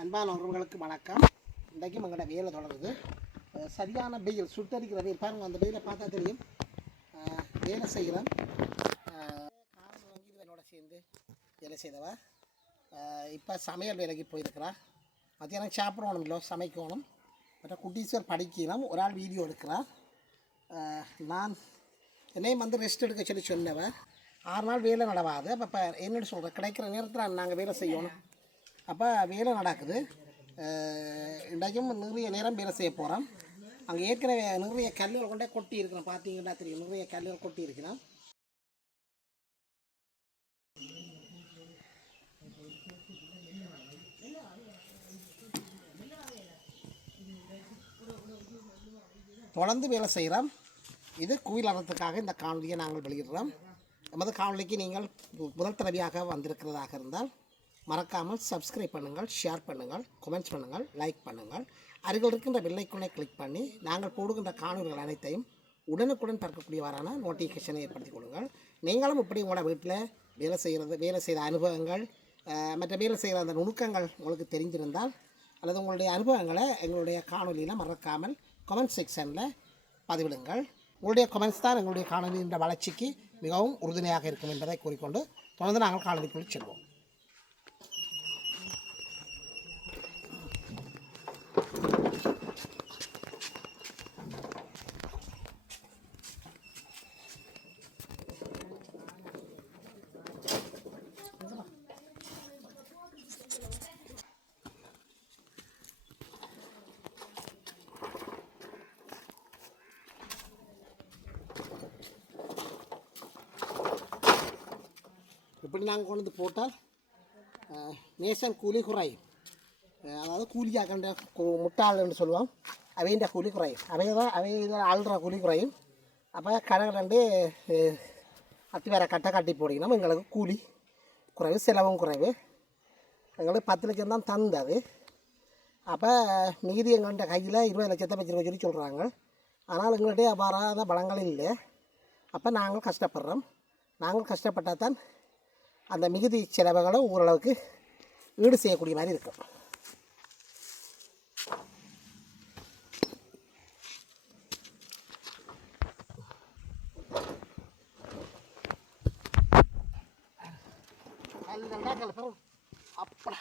அன்பான உறவுகளுக்கு வணக்கம். இன்றைக்கும் எங்களோட வேலை தொடருது. சரியான வெயில், சுட்டரிக்கிற வெயில் பாருங்கள். அந்த வெயிலை பார்த்தா தெரியும். வேலை செய்கிறேன். என்னோட சேர்ந்து வேலை செய்தவா இப்போ சமையல் வேலைக்கு போயிருக்கிறா. மத்தியானம் சாப்பிடணும், இல்லை சமைக்கணும். மற்ற குட்டீஸ்வர் படிக்கணும். ஒரு ஆள் வீடியோ எடுக்கிறா. நான் என்னையும் வந்து ரெஸ்ட் எடுக்க சொன்னவன் 6 நாள் வேலை நடவாது. அப்போ இப்போ என்னென்னு சொல்கிறேன், கிடைக்கிற நேரத்தில் நாங்கள் வேலை செய்யணும். அப்போ வேலை நடக்குது. இன்றைக்கும் நிறைய நேரம் வேலை செய்ய போகிறோம். அங்கே ஏற்கனவே நிறைய கல்லுகள் கொண்டே கொட்டி இருக்கிறோம். பார்த்தீங்கன்னா தெரியும், நிறைய கல்லுகள் கொட்டி இருக்கிறோம். தொடர்ந்து வேலை செய்கிறோம். இது கோயில் அறத்துக்காக இந்த காணொலியை நாங்கள் வெளியிடுறோம். நமது காணொலிக்கு நீங்கள் முதல் தடவையாக வந்திருக்கிறதாக இருந்தால் மறக்காமல் சப்ஸ்கிரைப் பண்ணுங்கள், ஷேர் பண்ணுங்கள், கமெண்ட்ஸ் பண்ணுங்கள், லைக் பண்ணுங்கள். அருகில் இருக்கின்ற பெல்லைக்கனை கிளிக் பண்ணி நாங்கள் போடுகின்ற காணொலிகள் அனைத்தையும் உடனுக்குடன் பார்க்கக்கூடியவாறான நோட்டிஃபிகேஷனை ஏற்படுத்திக் கொள்ளுங்கள். நீங்களும் இப்படி உங்களோட வீட்டில் வேலை செய்த அனுபவங்கள், மற்ற வேலை செய்கிற அந்த நுணுக்கங்கள் உங்களுக்கு தெரிஞ்சிருந்தால் அல்லது உங்களுடைய அனுபவங்களை எங்களுடைய காணொலியில் மறக்காமல் கமெண்ட் செக்ஷனில் பதிவிடுங்கள். உங்களுடைய கமெண்ட்ஸ் தான் எங்களுடைய காணொலியின் வளர்ச்சிக்கு மிகவும் உறுதுணையாக இருக்கும் என்பதை கூறிக்கொண்டு தொடர்ந்து நாங்கள் காணொலிக்குள் செல்வோம். இப்படி நாங்கள் கொண்டு வந்து போட்டால் நேசன் கூலி குறையும். அதாவது கூலியாக்கண்ட முட்டாள்னு சொல்லுவோம். அவையின் கூலி குறையும். அவை இதில் அழுற கூலி குறையும். அப்போ கடை ரெண்டு அத்தி வேற கட்டி போடிக்கணும். எங்களுக்கு கூலி குறைவு, செலவும் குறைவு. எங்களுக்கு 10 லட்சம் தான் தந்தது. அப்போ மீதி எங்கள்கிட்ட கையில் 20 லட்சத்தை வச்சுருக்க சொல்கிறாங்க. ஆனால் எங்கள்கிட்ட வராத பலங்கள் இல்லை. அப்போ நாங்கள் கஷ்டப்படுறோம். நாங்கள் கஷ்டப்பட்டால் தான் அந்த மிகுதி செலவுகளை ஓரளவுக்கு ஈடு செய்யக்கூடிய மாதிரி இருக்கும். அப்பா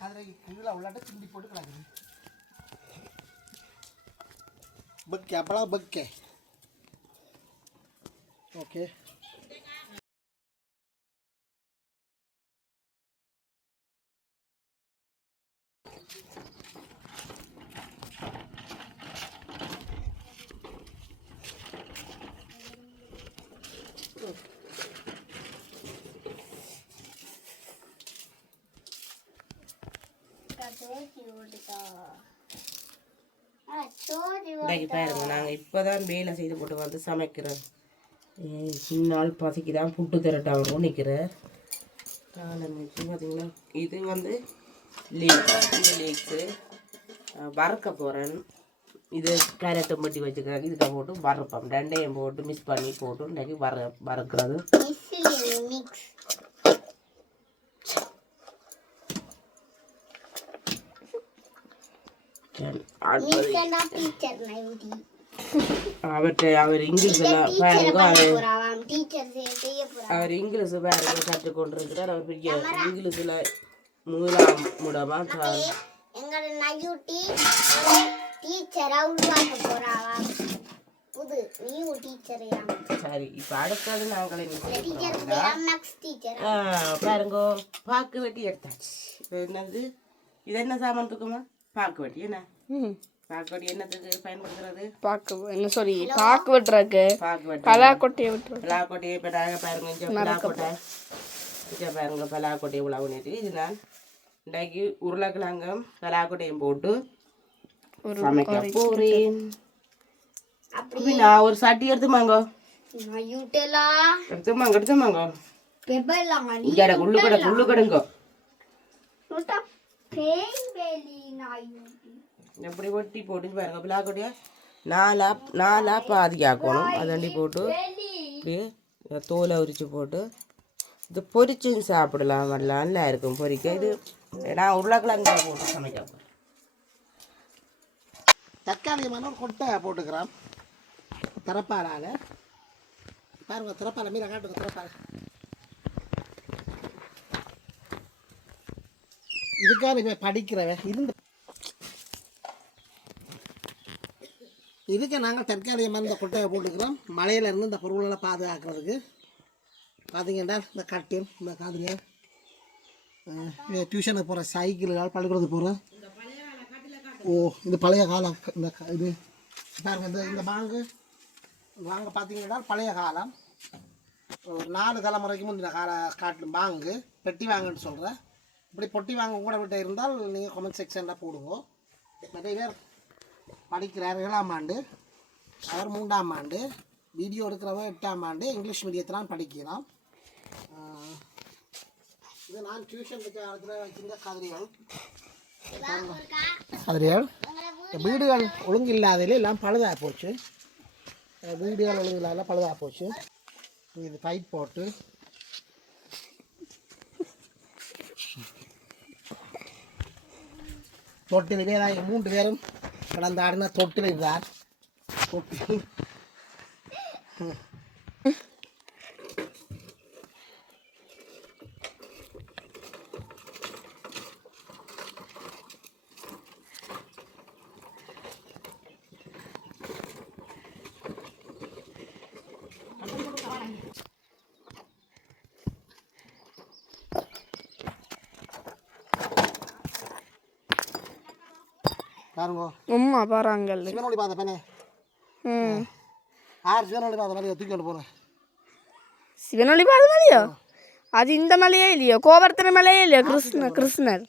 கதிரை கீழே உள்ளாட்ட கிண்டி போட்டு கிடக்குது. பக்கே அப்பலாம் பக்கே. ஓகே, இன்றைக்கு பாருங்க, நாங்கள் இப்போ தான் வேலை செய்து போட்டு வந்து சமைக்கிறோம். சின்னால் பசிக்கு தான் புட்டு திரட்டாகவும் நிற்கிறார். பார்த்தீங்கன்னா இது வந்து லேக்ஸு வறுக்க போகிறேன். இது கேரட்டை மட்டி வச்சுக்கிறாங்க. இதுக்காக போட்டு வறுப்போம். 2ஐயும் போட்டு மிக்ஸ் பண்ணி போட்டு இன்றைக்கி வறுக்கிறது. அவர் இங்கிலீஷில் பாருங்க, அவர் இங்கிலீஷ் பாருங்க கற்றுக்கொண்டிருக்கிறார். அவர் பெரிய இங்கிலீஷில் 1ஆம் இடமாக புது நியூ டீச்சர் சரி இப்போ அடுத்தது நாங்கள் என்ன செய்ய டீச்சர் போறோம்னா, நெக்ஸ்ட் டீச்சர் பாருங்கோ பாக்கு வெட்டி எடுத்தாச்சு. இப்போ என்னது இது என்ன சாமான் தூக்குமா? பாக்கு வெட்டி. என்ன பாக்கு வெட்டி என்னத்துக்கு பயன்படுத்துறது? என்ன சாரி பாக்கு வெட்டுறக்கு பாக்கு வெட்டி பலாக்கொட்டையை விட்டுரு. பலாக்கொட்டையை இப்போ நாங்கள் பாருங்க இங்கே பலாக்கொட்டை இங்கே பாருங்க பலாக்கொட்டையை உழவு நேற்று இது நான் இன்றைக்கு உருளைக்கிழங்கும் பலாக்கொட்டையும் போட்டு சமைக்க போறேன். அப்படி நான் ஒரு சட்டி எடுத்துமாங்கோ யூட்டலா எடுத்துமாங்கோ பெபலாம் இங்கே உள்ளு கடுங்கோ யூட்டா பேய் வேலி நாயூ எப்படி வெட்டி போட்டு பாருங்க பலாக்கொட்டையை நாலா பாதி ஆக்கணும். அதண்டி போட்டு இப்படியே தோலை உரிச்சு போட்டு இது பொரிச்சும் சாப்பிடலாம். நல்லா இருக்கும் பொரிக்க. இது நான் உருளைக்கிழங்கு போட்டு சமைக்க போகிறேன். தற்காலிகமான ஒரு கொட்டை போட்டுக்கிறோம் திறப்பாலால். பாருங்க திறப்பால மீற காட்டுங்க திறப்பால. இதுக்காக இவன் படிக்கிறவன் இருந்து இதுக்கு நாங்கள் தற்காலிகமாக இந்த கொட்டையை போட்டுக்கிறோம். மழையிலேருந்து இந்த பொருளெல்லாம் பாதுகாக்கிறதுக்கு. பார்த்தீங்கன்னா இந்த கட்டில் இந்த காதுல டியூஷனுக்கு போகிற சைக்கிள்கள் பள்ளிக்கூடத்துக்கு போகிற இது பழைய காலம். இந்த இது பாருங்க இந்த வாங்க பார்த்தீங்கன்னா பழைய காலம். ஒரு 4 தலைமுறைக்கு முந்தின காட்டிலும் பாங்கு பெட்டி வாங்குன்னு சொல்கிறேன். இப்படி பொட்டி வாங்க கூட விட்டு இருந்தால் நீங்கள் கமெண்ட் செக்ஷனில் போடுங்க. நிறைய பேர் படிக்கிறார் 7ஆம் ஆண்டு, அவர் 3ஆம் ஆண்டு, வீடியோ எடுக்கிறவங்க 8ஆம் ஆண்டு, இங்கிலீஷ் மீடியத்தில் படிக்கலாம். இது நான் டியூஷன் காலத்தில் வச்சிருந்த கதிரிகள். வீடுகள் ஒழுங்கு இல்லாததில் எல்லாம் பழுதாக போச்சு. வீடுகள் ஒழுங்கு இல்லாத பழுதாக போச்சு. இது பைப் போட்டு தொட்டிலே தான் 3 பேரும் கடந்த ஆடினா தொட்டில் இருந்தார். தொட்டில் பாருங்க அம்மா பாருங்கள். சிவனொளி பார்த்த பெண்ணே சிவனொளி பார்த்த மாதிரி தூக்கி கொண்டு போகிறேன். சிவனொளி பாத மலையோ? அது இந்த மலையே இல்லையோ? கோவர்த்தன மலையே இல்லையோ? கிருஷ்ணர்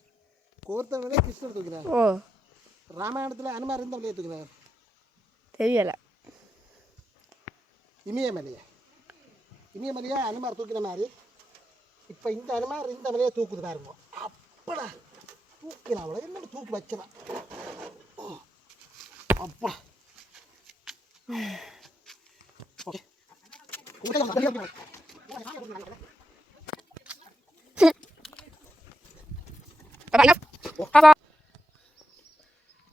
கோவர்த்தன மலையே கிருஷ்ணர் தூக்குறார். ஓ ராமாயணத்தில் அனுமார் இருந்த மலையை தூக்குறார். தெரியலை. இமயமலையா அனுமார் தூக்கின மாதிரி இப்போ இந்த அனுமார் இந்த மலையை தூக்குது பாருங்க. அப்படா தூக்கினா அவ்வளோ என்ன தூக்கி வச்சிடான். அப்பா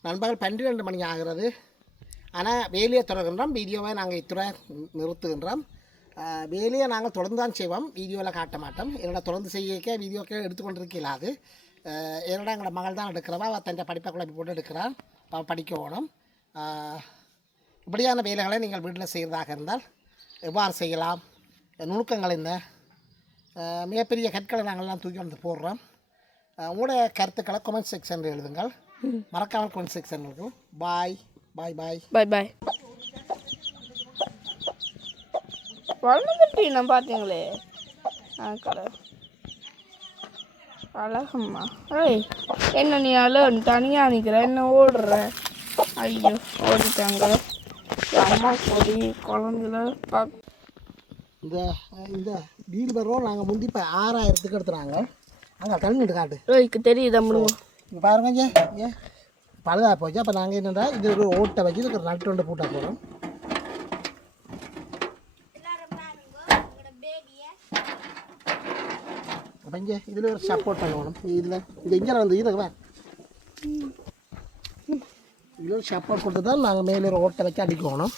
நண்பர்கள் 12 மணி ஆகிறது. ஆனால் வேலையை தொடர்கின்றோம். வீடியோவை நாங்கள் இத்துறை நிறுத்துகின்றோம். வேலையை நாங்கள் தொடர்ந்து தான் செய்வோம், வீடியோவில் காட்ட மாட்டோம். என்னோட தொடர்ந்து செய்ய வீடியோக்கே எடுத்துக்கொண்டிருக்கலாது. என்னோட எங்களோட மகள் தான் எடுக்கிறவா. அவள் தன் படிப்பை குழப்பி போட்டு எடுக்கிறாள். அவள் படிக்க போகணும். இப்படியான வேலைகளை நீங்கள் வீட்டில் செய்கிறதாக இருந்தால் எவ்வாறு செய்யலாம், நுணுக்கங்கள் என்ன, மிகப்பெரிய கற்களை நாங்கள்லாம் தூக்கி வந்து போடுறோம். உங்களோட கருத்துக்களை கமெண்ட் செக்ஷனில் எழுதுங்கள். மறக்காமல் கமெண்ட் செக்ஷன் இருக்கும். பாய் பாய் பாய் பாய் பாய். வளர்ந்துட்டு நான் பார்த்தீங்களே கடை அழகம்மா. ஏய் என்ன நீ அழகு தனியாக நிற்கிற, என்ன ஓடுற? ஐயோ ஓடிட்டாங்க அம்மா. சரி குழந்தைல இந்த இந்த வீடு பருவம் நாங்கள் முந்தி இப்போ 6000க்கு எடுத்துறாங்க. அங்கே தள்ளிட்டு காட்டு இதுக்கு தெரியுதா முடுங்க. இங்கே பாருங்க ஏன் பழுதாக போச்சு. அப்போ நாங்கள் என்னென்னா இது ஒரு ஓட்டை வச்சு இதுக்கு ஒரு நட்டு ஒன்று போட்டால் போகிறோம். அப்போ இங்கே இதில் ஒரு சப்போர்ட் பண்ணணும். இதில் இது இங்கே வந்து இதுக்கு இதில் ஒரு சப்போர்ட் கொடுத்து தான் நாங்கள் மேலே ஒரு ஓட்டை வச்சு அடிக்கணும்.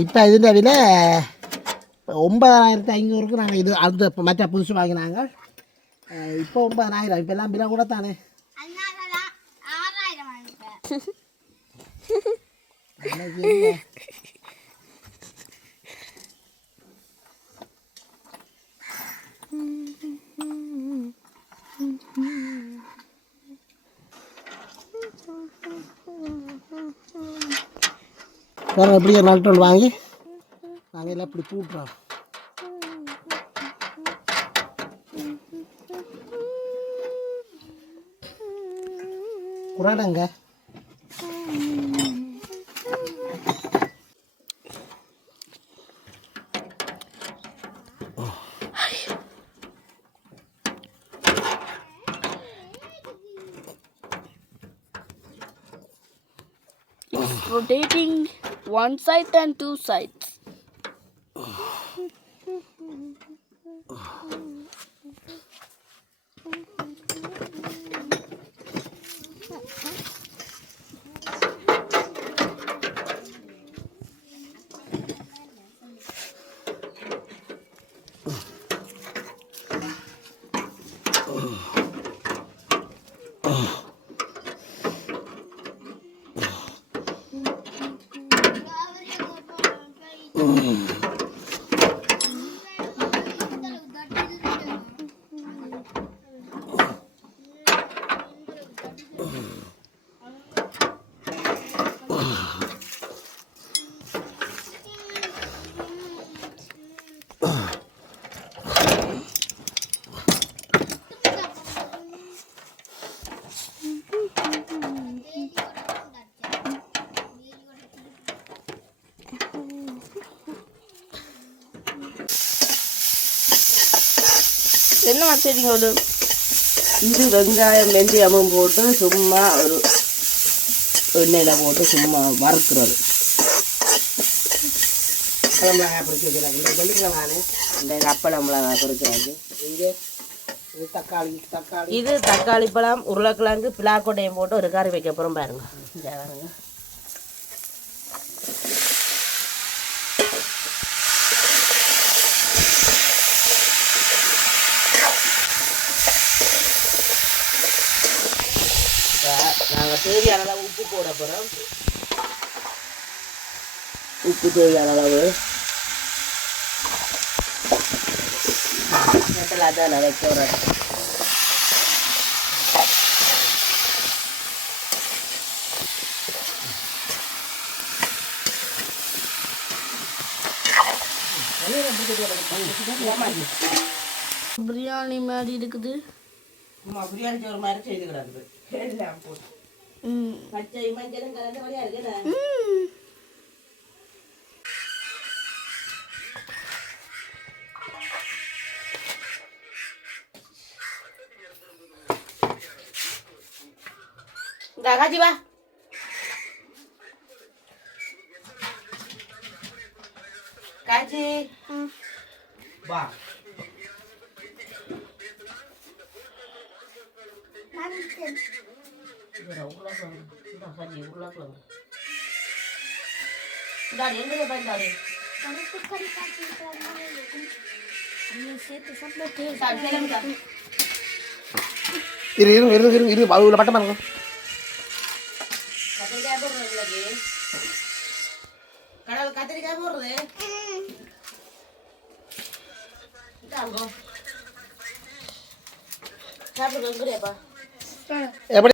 இப்போ ഇതിൻ്റെ വില 9,500 நாங்கள் இது அந்த மற்ற புதுசு வாங்கினாங்க இப்போ 9,000 இப்போ எல்லாம் விலை கூட தானே வேறு எப்படியோ நாட்கள் வாங்கி நாங்கள் எல்லாம் இப்படி பூட்டுறோம் குறாடங்க Rotating one side and two sides. என்ன வச்சிருக்கீங்க ஒரு இது வெங்காயம் வெந்தயமும் போட்டு சும்மா ஒரு எண்ணெயில் போட்டு சும்மா வறுக்கிறது. மிளகாய் பிடிச்சி வைக்கிறாங்க இந்த வெள்ளிக்கிழமை இந்த அப்பளம் மிளகாய் பொரிக்கிறாங்க. இங்கே இது தக்காளி இது தக்காளி பழம் உருளைக்கிழங்கு பிளாக்கொட்டையும் போட்டு ஒரு கறி வைக்க போகிறோம் பாருங்க. இந்த பாருங்க. நாங்கள் தேவையான அளவு உப்பு போட போகிறோம். உப்பு தேவையான அளவு அதான் வைக்க போகிறோம். பிரியாணி மாதிரி இருக்குது. பிரியாணி சோறு மாதிரி செய்து கிடக்குது. எல்லாம் போட்டு பச்சை மஞ்சளும் கலந்த வழியா இருக்கு. இந்த காஜி வா காஜி வா. இரு அதுல பட்டம் பாருங்க. கத்திரிக்காய் போடுறது சாப்பிடுங்கப்பா. எப்படி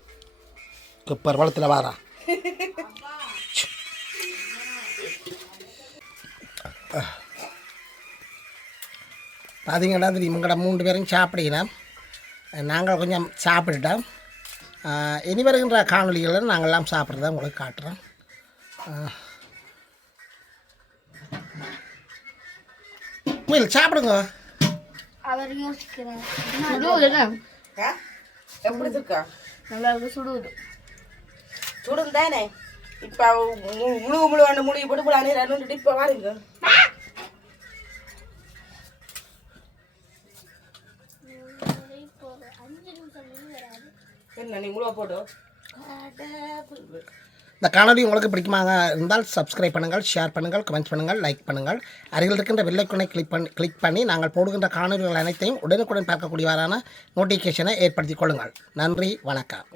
குப்பர் வளத்தில் வாரா பார்த்தீங்கன்னா இவங்கட 3 பேரும் சாப்பிடலாம். நாங்கள் கொஞ்சம் சாப்பிட்டுட்டோம். இனி வருகின்ற காணொலிகளில் நாங்கள்லாம் சாப்பிட்றத உங்களுக்கு காட்டுறோம். முயல் சாப்பிடுங்க. அவர் யோசிக்கிறார். சுடுவது எப்படி இருக்கா? நல்லா இருக்கு. சுடுவது சுடும் தானே. இப்போ முழு வேண்டு முடிவு போட்டு போடானே 2 டிப்பை வாருங்க. என்ன நீ முழுவ போட்டு இந்த காணொலி உங்களுக்கு பிடிக்குமாக இருந்தால் சப்ஸ்கிரைப் பண்ணுங்கள், ஷேர் பண்ணுங்கள், கமெண்ட் பண்ணுங்கள், லைக் பண்ணுங்கள். அருகில் இருக்கின்ற பெல் ஐகானை கிளிக் பண்ணி நாங்கள் போடுகின்ற காணொலிகள் அனைத்தையும் உடனுக்குடன் பார்க்கக்கூடியவாறான நோட்டிஃபிகேஷனை ஏற்படுத்திக் கொள்ளுங்கள். நன்றி, வணக்கம்.